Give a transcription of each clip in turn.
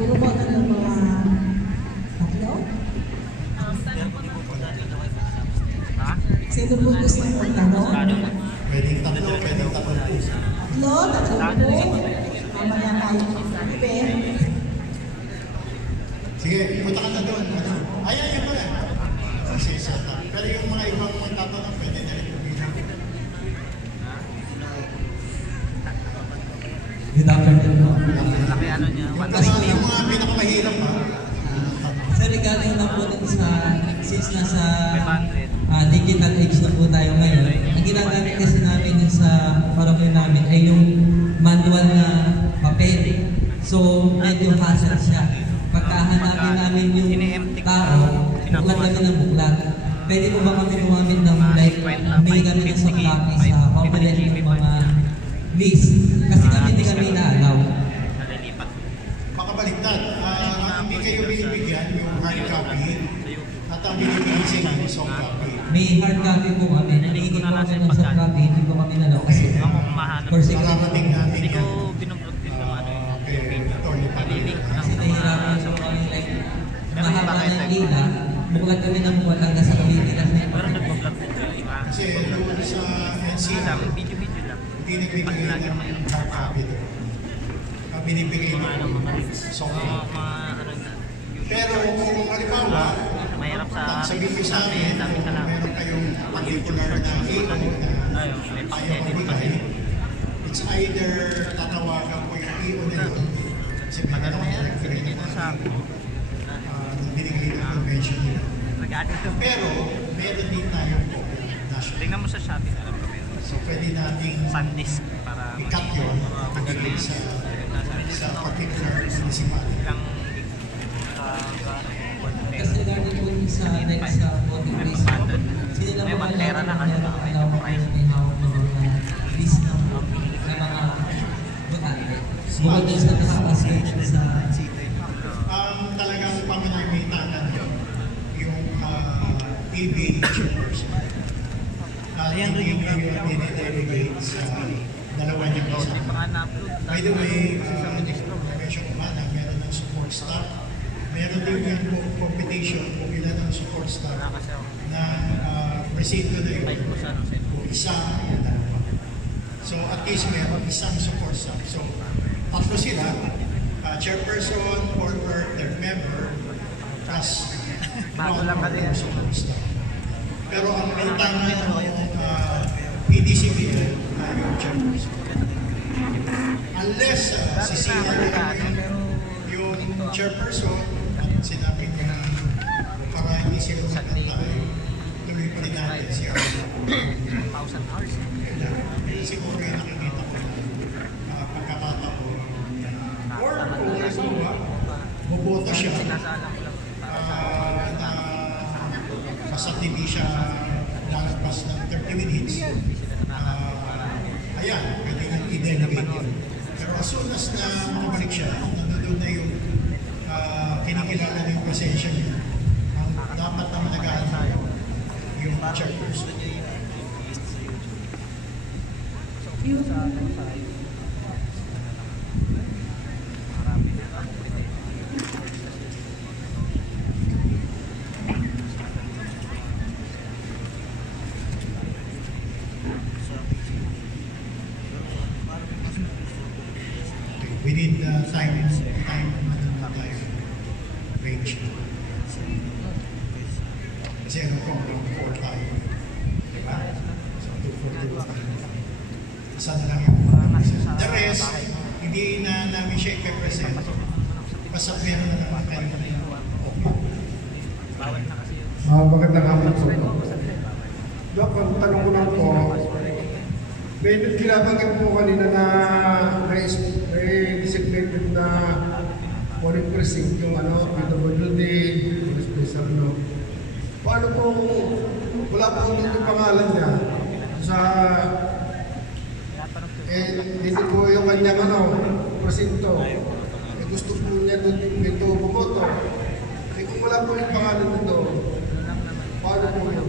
Siguro mo na ng mga tatlo? Sino po gusto mo tanong? Pwedeng tatlo, pwedeng tatlo. Tatlo? Tatlo po? Mamaya tayo. Ben? Sige, punta ka na doon. Ayan pala. Kasi pero yung mga ibang magtatanong, pwede na rin bilang. Good afternoon po. Yung mga pinakamahirap pa. Sir, regarding na po din sa, since nasa digital age na po tayo ngayon, ang ginagamit kasi namin din sa parokya namin ay yung manual na papel. So, medyo hassle siya. Pagkahanapin namin yung tao, buklat kami ng buklat. Pwede po ba kami gumamit ng like, may kami ng soft copy sa pamilya ng mga list? Kasi kami hindi kami naalaw. Makabaliktad. Hindi kayo binibigyan yung hard copy at ang binibigyan sa inyo yung soft copy. May hard copy po kami. Nangingi po kami ng soft copy, hindi po kami nalaw kasi for security. Maramating natin yan. Kasi nahihirapan sa mga like, mahaba ng ila, buklat kami ng buklat hanggang sa kabibilas na yun. Kasi doon sa NCR, hindi nagbibigay ng hard copy doon. Binibigay ng soft copy. Pero kung halimbawa, sabihin ko sa amin, meron kayong particular na hero na ayaw mabigay, it's either tatawagan ko yung hero na yun, kasi meron ako nag-free na binigay ng convention nila. Pero meron din tayong national. Tingnan mo sa Shopee, alam ko meron. So pwede nating SanDisk para i-cut yun pagdating sa particular municipality. Kasi regarding po sa next voting place, sila lang po Pantera na kasi alaw may hawak ng mga list ng mga botante. Bukod din sa nakakaswerte sa Talagang pamamagitan yung TV chairperson. Ayan rin yung dinidedicate sa dalawa niyang isa. By the way, mention ko ba na meron ng support staff. Meron din yung competition kung ilan ang support staff na presinto na yun. Kung isa, dalawa. So at least meron isang support staff. So tatlo sila, chairperson, former, third member, plus support staff. Pero ang bintana ng PDCBL ay yung chairperson. Unless sisira yung chairperson, sinabi niya para hindi sila magkantay, tuloy pa rin natin siya. 1,000 hours. Siguro yung nakikita ko na pagkakataon. Or kung halimbawa, boboto siya na basta hindi siya lalagpas ng 30 minutes, ayan, pwede nga i-delegate yun. Pero as soon as na makabalik siya, nandun na yung kinikilala na yung presensya niya, ang dapat na managahan yung chairperson. We need time range. Kasi ano po, 4 tayo. Diba? So, 2-4. Isa na lang yung the rest, hindi na namin siya i-present. Basta meron na naman kayo. Magandang hapon po. Dok, ang tanong ko lang po, may kinabanggit po kanina na designated na polling precinct yung PWD, special no. Paano po, wala po ulit yung pangalan niya sa dito po yung kanyang presinto. Gusto po niya dito bumoto. Kung wala po yung pangalan nito, paano po yun?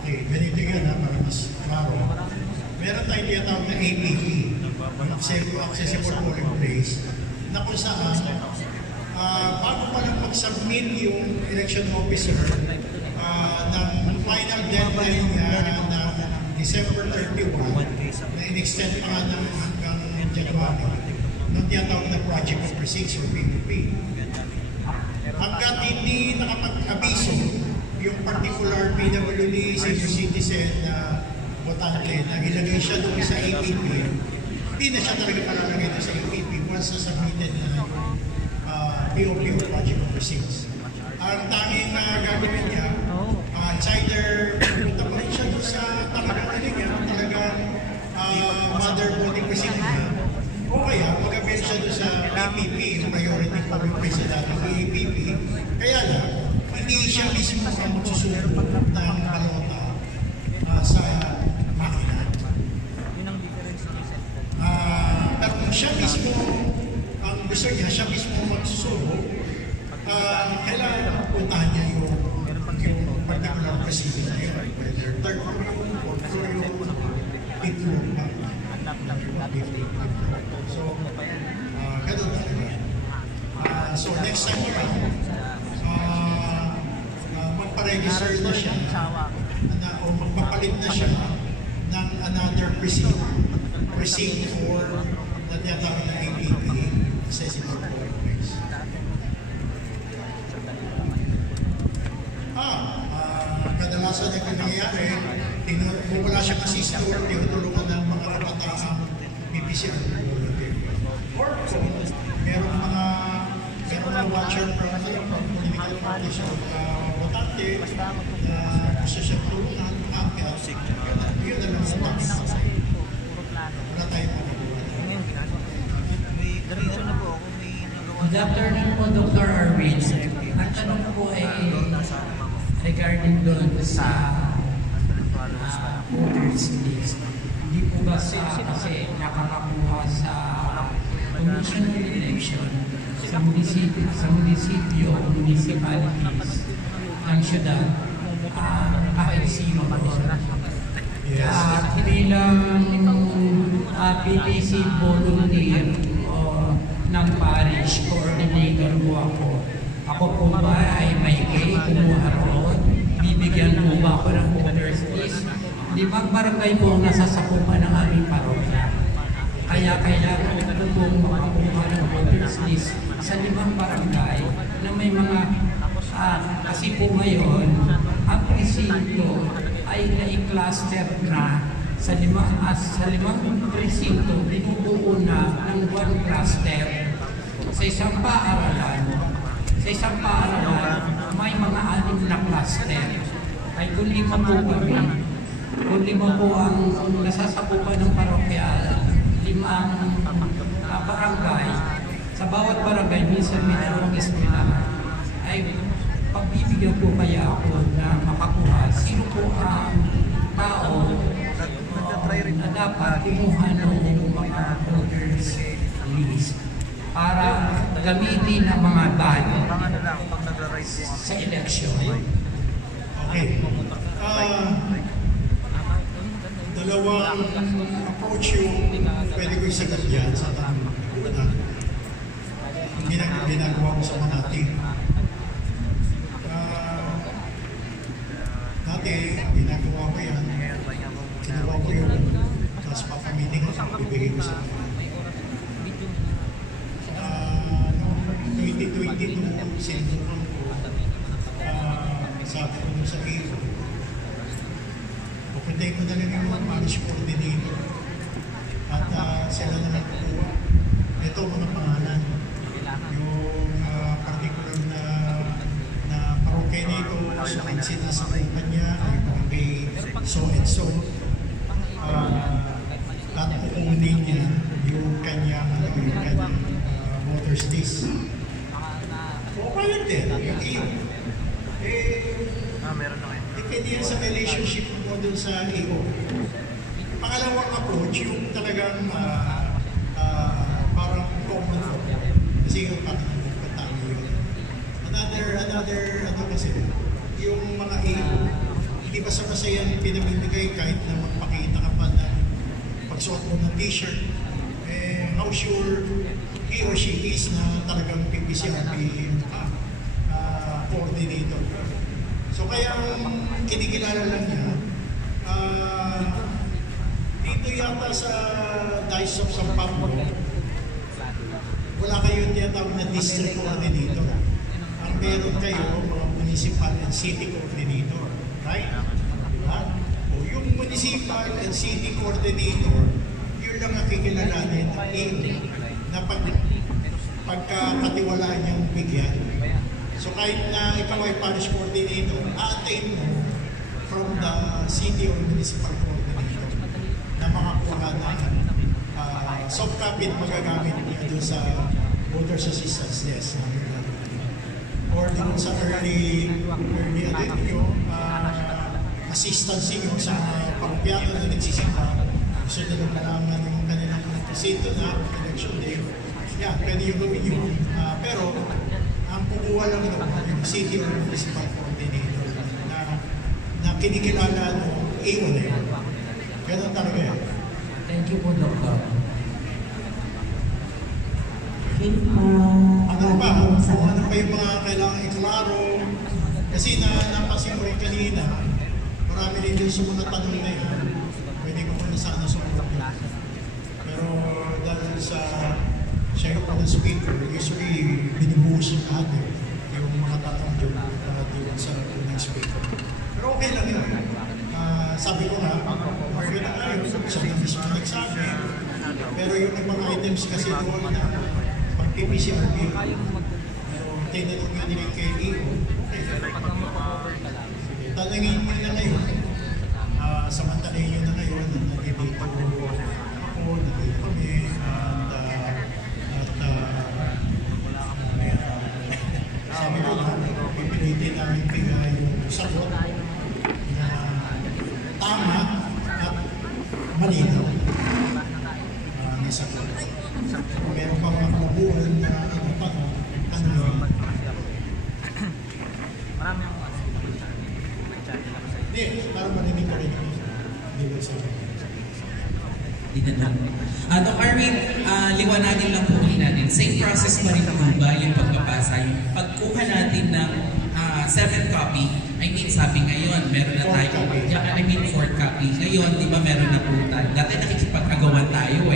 Okay, ganito nga para mas klaro. Meron tayong tinatawag na APP, Accessible Polling Place, na kung saan bago pa lang mag-submit yung election officer ng final deadline niya ng December 31 na in-extend pa nga ng hanggang January ng tinatawag na Project of Precincts or PPP. Hanggat hindi nakapag-abiso yung particular PWD senior citizen na botante na ilagay siya doon sa APP, hindi na siya talaga palalagay doon sa APP once na submitted na yung POP or Project of Precincts. Ang tanging gagawin niya, it's either pumunta pa rin siya doon sa talagang mother voting precinct niya, o kaya mag-avail siya doon sa APP, yung priority polling place na dating APP. Kaya lang, hindi siya mismo ang magsusunod ng balota sa makina. Pero kung siya mismo ang gusto niya, siya mismo magsusunod, kailangan puntahan niya yung particular precinct na yun, whether third floor yung, fourth floor yung, fifth floor pa. So, ganun talaga. So, next time around, magpa-register na siya o magpapalit na siya ng another precinct for na tinatawag na APP, accessible polling place. Kadalasan na nangyayari, wala siya kasi store, tinutulungan ng mga kapataang PPCR. Or kung merong mga watcher from political parties o votante na gusto siya tulungan, yun na lang sa tabi. Wala tayong magawa. Good afternoon po, Dr. Arvin. Ang tanong po ay regarding doon sa voters list. Hindi po ba kasi nakakakuha sa commission of election sa munisipyo o municipalities ng syudad kahit sino po. Bilang PPC volunteer o ng parish coordinator po ako. Ako po ba ay may kumuha roon? Bibigyan po ba ako ng voters list? 5 barangay po ang nasasakupan ng aming parokya. Kaya kailangan ko pong makakuha ng voters list sa 5 barangay na may mga kasi po ngayon, ang presinto ay nai-cluster na sa 5 presinto, binubuo na ng 1 cluster. Sa isang paaralan, may mga 6 na cluster. Ay kung 5 po kami, kung 5 po ang nasasakupan ng parokya, 5 barangay, sa bawat barangay, minsan may dalawang eskwelahan, ay pagbibigyan po kaya ako na makakuha sino po ang tao na dapat kumuha ng mga voters list para gamitin ang mga balo sa election. Okay. Dalawang approach yung pwede ko isagot dyan sa tanong. Una, ginagawa ko sa mga team. Dati, ginagawa ko yan. Ginawa ko yung tapos papamiting ko, bibigay ko sa mga. 2022, sinubukan ko sabi ko sa iyo. Pupuntahin ko na lang yung mga parish coordinator at sila na lang kukuha. Ito mga pangalan. Yung particular na parokya nito, so ang sinasakupan niya ay barangay so and so. At kukunin niya yung kanyang voters list. Okay yun din, yung iyo. Meron na kayo. Depende yan sa relationship mo dun sa iyo. Pangalawang approach, yung talagang parang common law. Kasi yung patang yun. Another, kasi, yung mga iyo, hindi basta-basta yan pinamimigay kahit na magpakita ka pa na pagsuot mo ng t-shirt. How sure he or she is na talagang PPCRP coordinator. So kaya kinikilala lang niya, dito yata sa Dice of San Pablo, wala kayo tinatawag na district coordinator. Ang meron kayo, mga municipal and city coordinator. Right? Diba? O yung municipal and city coordinator, yun lang nakikilalanin na pagkakatiwalaan niyang bigyan. So kahit na ikaw ay parish coordinator, a-attain mo from the city or municipal coordinator na makakuha ng soft copy na magagamit niya doon sa voters assistance desk. Or doon sa early assistance niyo sa pangpiyano na nagsisimba. Gusto nyo na malaman yung kanilang presinto na election day. Yeah, pwede yung gawin yun. Pero ang kukuha lang ito yung city or municipal coordinator na kinikilala ng AO na yun. Ganun talaga yan. Thank you po, Dr. Ano pa? Ano pa yung mga kailangan iklaro? Kasi napansin ko rin kanina, marami rin din sa mga tanong na yun. Pwede ko muna sana sumunod yun. Pero dahil sa siya yung mga speaker, usually binibuhos yung lahat yung mga tanong doon sa unang speaker. Pero okay lang yun. Sabi ko nga, okay lang nga yun. Siya na mismo nagsabi. Pero yung mga items kasi doon na pag-PPCRP, tinanong nga nila kay EO, tanongin nyo na ngayon, samantalahin nyo na ngayon, nag-debate ako, nag-debate kami, sabi ko nga, pipilitin namin bigay yung sagot na tama at malinaw na sagot. Meron pa mga kabuhan na ano pa ano yun. Marami akong Hindi, para marinig ko rin yung dito sa Dr. Arwin, liwanagin lang po natin. Same process pa rin po ba yung pagpapasa? Yung pagkuha natin ng 7th copy, I mean sabi ngayon, meron na tayo, 4th copy. Ngayon, di ba meron na po tayo. Dati nakikipag-agawan tayo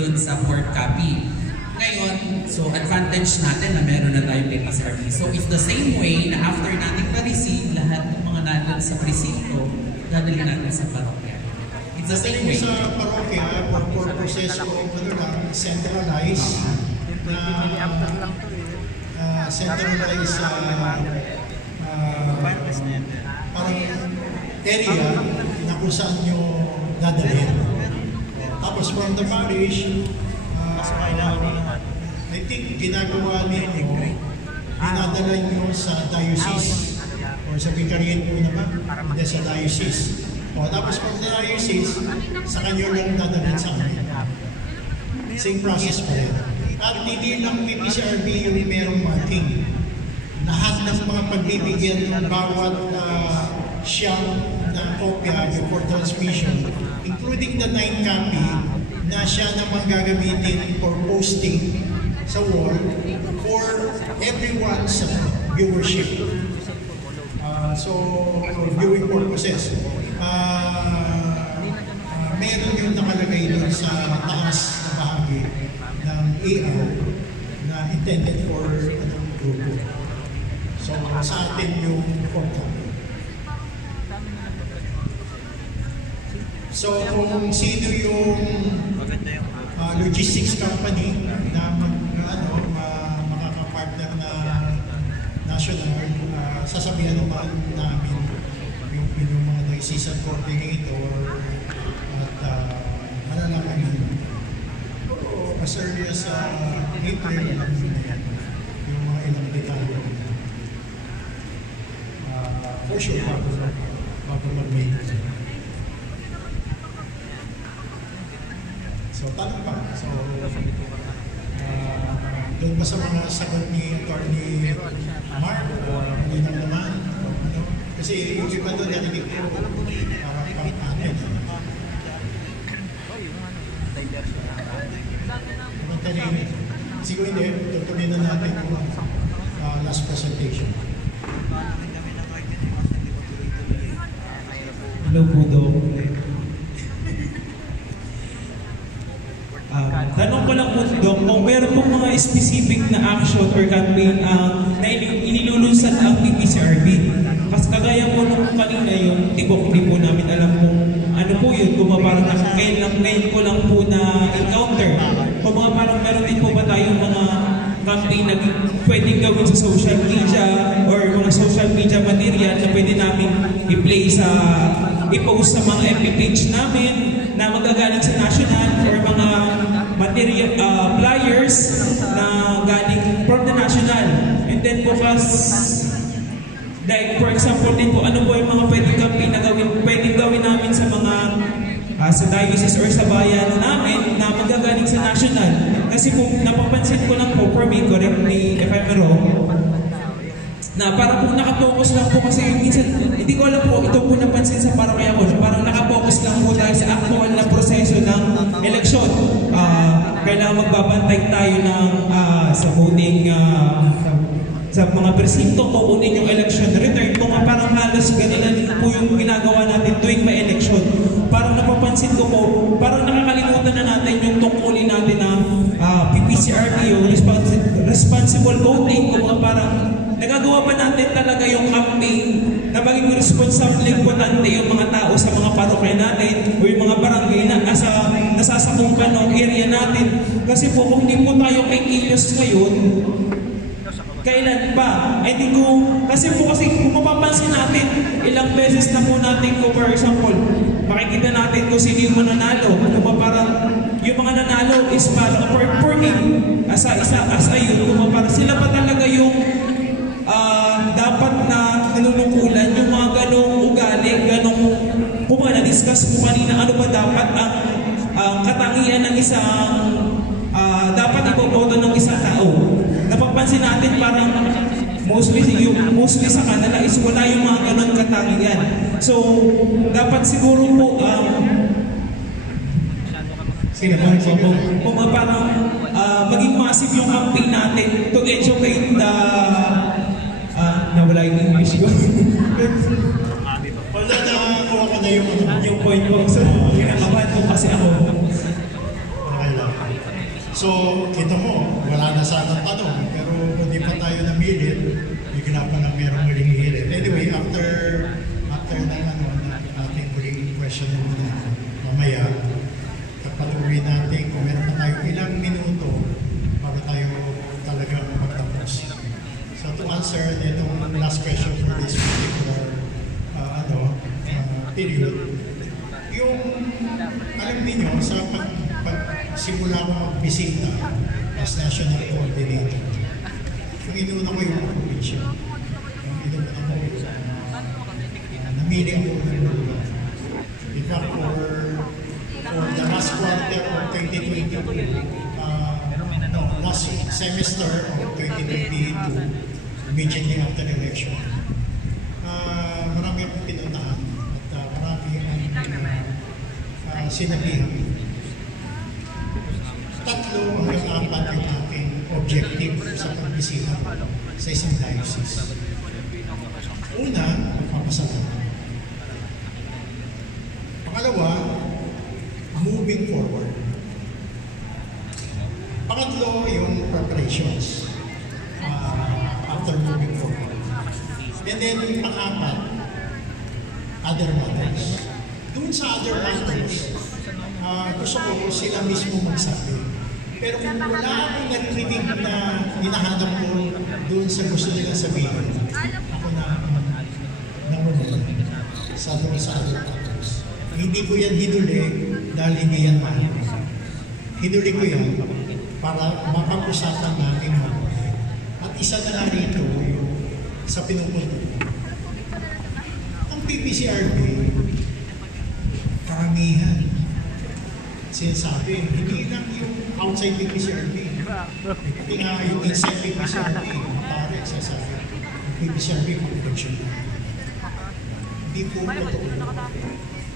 doon sa 4th copy. Ngayon, so advantage natin na meron na tayong PPCRP. So it's the same way na after natin ma-receive lahat ng mga nandun sa presinto, dadali natin sa parokya. It's the same way. Sa parokya, for purposes of centralized parang area na kung saan nyo dadalhin. Tapos from the parish, I think ginagawa ninyo, dinadala nyo sa diocese or sa vicariate po naman, hindi sa diocese. O tapos from the diocese, sa kanyo lang dadalhin sa amin. Same process pa rin. At hindi lang PPCRB yung merong marking. Lahat ng mga pagbibigyan ng bawat siyang na kopya for transmission, including the 9 copy na siya naman gagamitin for posting sa wall for everyone's viewership. So, viewing purposes. Meron yung nakalagay doon sa taas na bahagi ng AR na intended for anong grupo. So, sa atin yung forthcoming. So, kung sino yung logistics company na makakapartner na national, sasabihan naman namin yung mga decision coordinator at malalaman yun. As early as April, yung mga ilang detalye. For sure, bago mag-May. So, tanong pa. So, doon pa sa mga sagot ni Atty. Mark, hindi na naman. Kasi yung iba doon, narinig ko, parang atin. Commentary Siguro hindi, tutuloy na natin yung last presentation. Hello po, Dok. Tanong ko lang po, Dok, kung meron pong mga specific na action or campaign na inilulusan ang PPCRB. Kasi kagaya po nung kanina yung tibok, hindi po namin alam kung ano po yun, kung parang ngayon ko lang po na encounter. Kung mga parang meron din po ba tayong mga campaign na pwedeng gawin sa social media or mga social media material na pwede namin i-play sa i-post sa mga FB page namin na magagaling sa national or mga material flyers na galing from the national. And then bukas, like for example din po, ano po yung mga pwedeng campaign na pwedeng gawin namin sa mga sa diocese or sa bayan namin na magagaling sa national. Kasi po, napapansin ko lang po, for me, correct me if I'm wrong, na parang po nakapokus lang po kasi minsan, hindi ko alam po, ito po napansin sa parokya ko, parang nakapokus lang po tayo sa actual na proseso ng eleksyon. Kailangan magbabantay tayo ng sa voting, sa mga presinto, kukunin yung election return. Kung parang halos ganun po yung ginagawa natin tuwing may election. Parang napapansin ko po, parang nakakalimutan na natin yung tungkulin natin na PPCRB, yung responsible voting. Kung parang nagagawa pa natin talaga yung campaign na maging responsable importante yung mga tao sa mga parokya natin o yung mga barangay na nasasakupan ng area natin. Kasi po kung hindi po tayo kikilos ngayon, kailan pa? I think kasi kung mapapansin natin, ilang beses na po natin kung for example, makikita natin kung sino yung mananalo. Kung parang yung mga nanalo is para for me, as a youth, kung parang sila pa talaga yung dapat na nanunungkulan yung mga ganong ugali, kung na-discuss po kanina, ano ba dapat ang katangian ng isang dapat ipoboto ng isang tao. Napapansin natin parang mostly sa kanila is wala yung mga ganon katangian. So, dapat siguro po kung parang maging massive yung campaign natin to educate nawala yung English ko. Wala na ako na yung point ko. So, kinakabahan ko kasi ako. So, kita mo, wala na sana tanong, pero hindi pa tayo namilit, bigla pa na merong muling hilit. Anyway, after ng ating muling question mamaya, kapatuloy natin kung meron pa tayo ilang minuto para tayo talagang magtapos. So, to answer itong last question for this particular period, yung alam niyo sa simula ko magbisita as national coordinator. Ang inuna ko yung population. Ang inuna ko yung namili ako ng lugar. In fact, for the last quarter of 2022, last semester of 2022, immediately after election, marami akong pinuntahan at marami ang sinabihan. 3 hanggang 4 yung aking objective sa pagbisita sa isang diocese. Una, magpapasalamat. Pangalawa, moving forward. Pangatlo, yung preparations after moving forward. And then, pang-apat, other matters. Doon sa other matters, gusto ko sila mismo magsabi. Pero kung wala akong naririnig na hinahanap ko doon sa gusto nila sabihin, ako na namunod sa doon sa other matters. Hindi ko yan hinuli dahil hindi yan mahal. Hinuli ko yan para mapag-usapan natin mabuti. At isa na rito yung sa pinupunto. Ang PPCRB, karamihan, sinasabi, hindi lang yung outside PPCRB. Hindi nga yung inside PPCRB, pare, sinasabi, yung PPCRB contradiction. Hindi po totoo.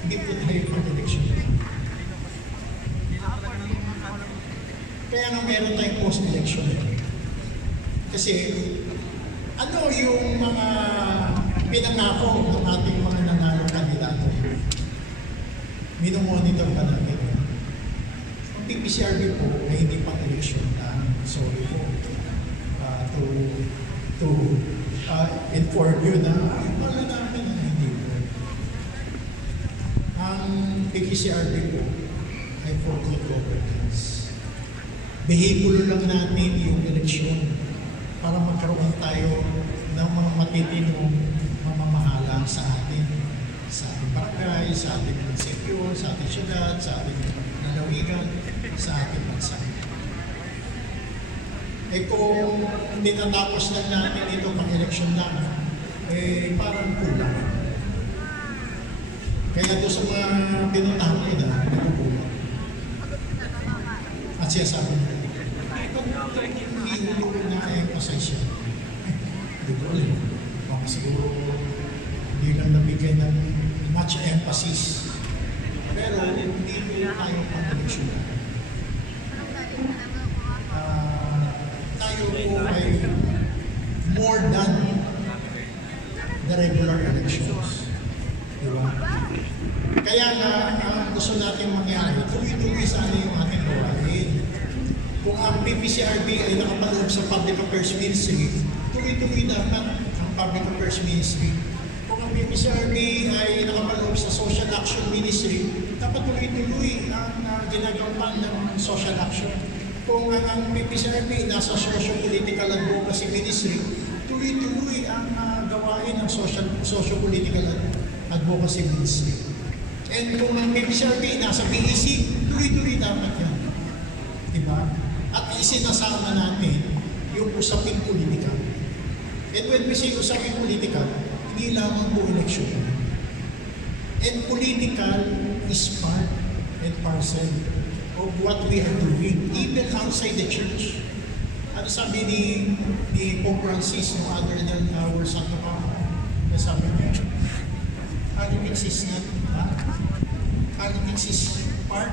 Hindi po tayo contradiction. Kaya nga meron tayong post-election. Kasi, ano yung mga pinangako ng ating mga nanalo kandidato? Minomonitor pa natin. Ang PPCRB po ay hindi pang election na sorry po to inform you na wala namin na hindi po. Ang PPCRB po ay for good governance. Behikulo lang natin yung eleksyon para magkaroon tayo ng mga matitinong mamamahala sa ating barangay, sa ating munisipyo, sa ating syudad, sa ating lalawigan, sa ating bansa. Kung tinatapos lang natin ito pang eleksyon lang, parang kulang. Kaya doon sa mga pinuntahan ko na, nagkukulang. At siya sabi niya, hindi ko na-emphasize siya. Hindi ko alam. Baka siguro hindi lang nabigyan ng much emphasis. Pero hindi ko tayo pang-eleksyon. Tayo po ay more than the regular elections. Diba? Kaya nga, gusto natin mangyari, tuloy-tuloy sana yung ating gawain. Kung ang PPCRB ay nakapaloob sa Public Affairs Ministry, tuloy-tuloy dapat ang Public Affairs Ministry. Kung ang PPCRB ay nakapaloob sa Social Action Ministry, dapat tuloy-tuloy ang ginagawa ng social action. Kung ang PPCRB nasa Socio-Political Advocacy Ministry, tuloy-tuloy ang gawain ng Socio-Political Advocacy Ministry. And kung ang PPCRB nasa PEC, tuloy-tuloy dapat yan. Diba? At isinasama natin yung usaping politika. And when we say usaping politika, hindi lamang po eleksyon. And political is part and parcel of what we are doing, even outside the church. Ano sabi ni Pope Francis, no other than our Santo Papa? Sabi niya, politics is not politics is part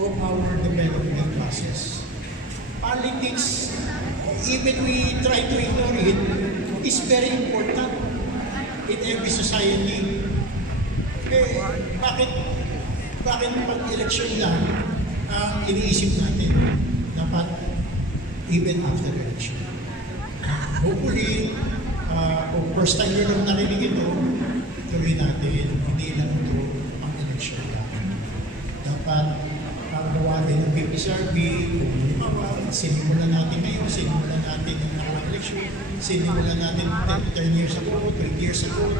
of our development process. Politics, even we try to ignore it, is very important in every society. Bakit pag-election lang ang iniisip natin? Dapat even after election. Hopefully, kung first time nyo lang narinig ito, tuloy natin, hindi lang ito ang election lang. Dapat gawain ng PPCRB, sinimulan natin ngayon, sinimulan natin ng nakarang election, sinimulan natin 10 years ago, 20 years ago,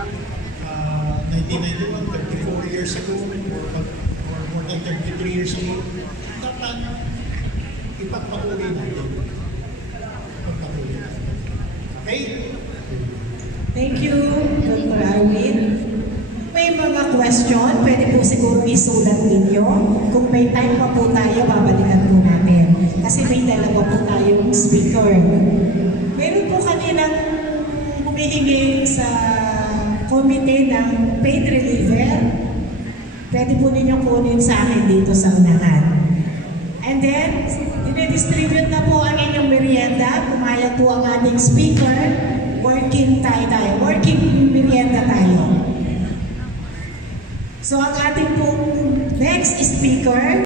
1991, 34 years ago, or more than 33 years ago. Dapat ipagpatuloy natin. Okay? Thank you, Dr. Arwin. May mga question, pwede po siguro isulat ninyo. Kung may time pa po tayo, babalikan po natin. Kasi may dalawa po tayong speaker. Meron po kaninang humihingi sa committee ng paid reliever. Pwede po ninyo kunin sa akin dito sa unahan. And then, dinidistribute na po ang inyong merienda. Pumayag po ang ating speaker. Working merienda tayo. So ang ating po next speaker,